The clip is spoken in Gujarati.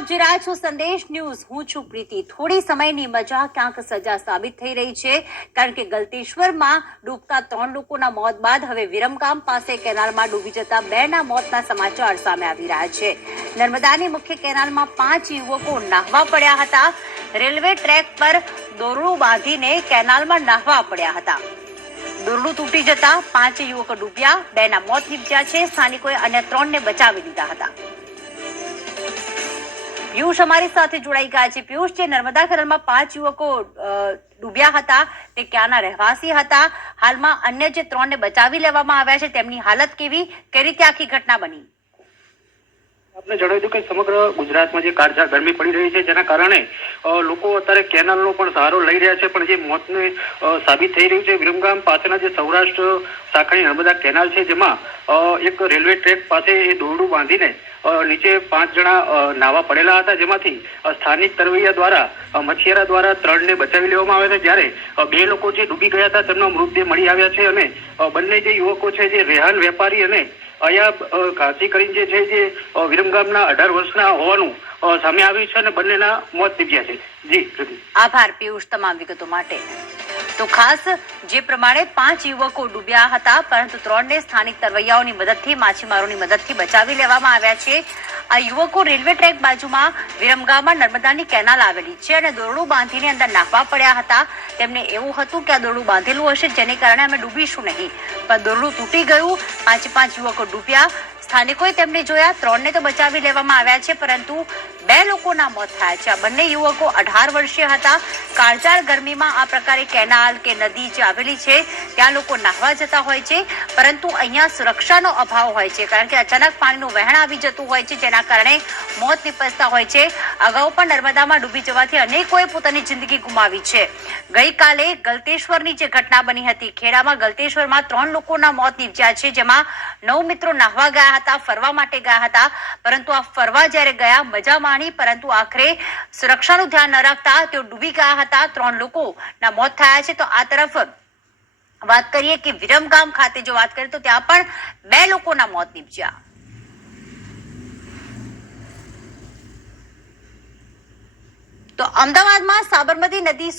આપ જોઈ છો સંદેશ ન્યૂઝ, હું છું પ્રીતિ. થોડી સમયની મજા ક્યાંક સજા સાબિત થઈ રહી છે, કારણ કે ગલતેશ્વરમાં ડૂબતા ત્રણ લોકોના મોત બાદ હવે વિરમગામ પાસે કેનાલમાં ડૂબી જતા બે ના મોતના સમાચાર સામે આવી રહ્યા છે. નર્મદાની મુખ્ય કેનાલમાં પાંચ યુવકો નાહવા પડ્યા હતા. રેલવે ટ્રેક પર દોરડું બાંધીને કેનાલમાં નાહવા પડ્યા હતા. દોરડું તૂટી જતા પાંચ યુવકો ડૂબ્યા, બેના મોત નીપજ્યા છે. સ્થાનિકોએ અન્ય ત્રણને બચાવી લીધા હતા. પિયુષ અમારી સાથે જોડાઈ ગયા છે. પિયુષ, જે નર્મદા કેનાલમાં પાંચ યુવકો ડૂબ્યા હતા, તે ક્યાંના રહેવાસી હતા? હાલમાં અન્ય જે ત્રણને બચાવી લેવામાં આવ્યા છે, તેમની હાલત કેવી? કઈ રીતે આખી ઘટના બની? આપને જણાવી દઉં કે સમગ્ર ગુજરાતમાં જે કાળઝાળ ગરમી પડી રહી છે, જેના કારણે લોકો અત્યારે કેનાલનો પણ સહારો લઈ રહ્યા છે, પણ જે મોતને સાબિત થઈ રહ્યું છે, વિરમગામ પાસેના જે સૌરાષ્ટ્ર શાખાની નર્મદા કેનાલ છે, જેમાં એક રેલવે ટ્રેક પાસે એ દોરડું બાંધીને નીચે પાંચ જણા નાવા પડેલા હતા, જેમાંથી સ્થાનિક તરવૈયા દ્વારા મછીયારા દ્વારા ત્રણને બચાવી લેવામાં આવ્યા છે, જ્યારે બે લોકો જે ડૂબી ગયા હતા, તેમનો મૃતદેહ મળી આવ્યા છે અને બંને જે યુવકો છે, જે રેહાન વેપારી અને અહીંયા ઘાસી કરીને જે છે જે વિરમગામના અઢાર વર્ષના હોવાનું સામે આવ્યું છે અને બંનેના મોત નીપજ્યા છે જી. આભાર, પિયુષ, તમામ વિગતો માટે તો ખાસ જે પ્રમાણે પાંચ યુવકો ડૂબ્યા હતા, પરંતુ ત્રણને સ્થાનિક તરવૈયાઓની મદદથી, માછીમારોની મદદથી બચાવી લેવામાં આવ્યા છે. આ યુવકો રેલવે ટ્રેક બાજુમાં વિરમગામમાં નર્મદાની કેનાલ આવેલી છે અને દોરડું બાંધીને અંદર નાખવા પડ્યા હતા. તેમને એવું હતું કે આ દોરડું બાંધેલું હશે, જેને કારણે અમે ડૂબીશું નહીં. પણ દોરડું તૂટી ગયું. પાંચે પાંચ યુવકો ડૂબ્યા. સ્થાનિકોએ તેમને જોયા, ત્રણને તો બચાવી લેવામાં આવ્યા છે, પરંતુ બે લોકોના મોત થયા છે. આ બંને યુવકો અઢાર વર્ષીય હતા. કાળજાળ ગરમીમાં આ પ્રકારે કેનાલ કે નદી જે આવેલી છે, ત્યાં લોકો નાહવા જતા હોય છે, પરંતુ અહીંયા સુરક્ષાનો અભાવ હોય છે, કારણ કે અચાનક પાણીનું વહેણ આવી જતું હોય છે, જેના કારણે મોત નિપજતા હોય છે. અગાઉ પણ નર્મદામાં ડૂબી જવાથી અનેકોએ પોતાની જિંદગી ગુમાવી છે. ગઈકાલે ગલતેશ્વરની જે ઘટના બની હતી, ખેડામાં ગલતેશ્વરમાં ત્રણ લોકોના મોત નીપજ્યા છે, જેમાં નવ મિત્રો નાહવા ગયા હતા, ફરવા માટે ગયા હતા. પરંતુ આ ફરવા જ્યારે ગયા, મજા માણી, પરંતુ આખરે સુરક્ષાનું ધ્યાન ન રાખતા તેઓ ડૂબી ગયા હતા. ત્રણ લોકોના મોત થયા છે. તો આ તરફ વાત કરીએ કે વિરમગામ ખાતે જો વાત કરીએ તો ત્યાં પણ બે લોકોના મોત નીપજ્યા. તો અમદાવાદમાં સાબરમતી નદી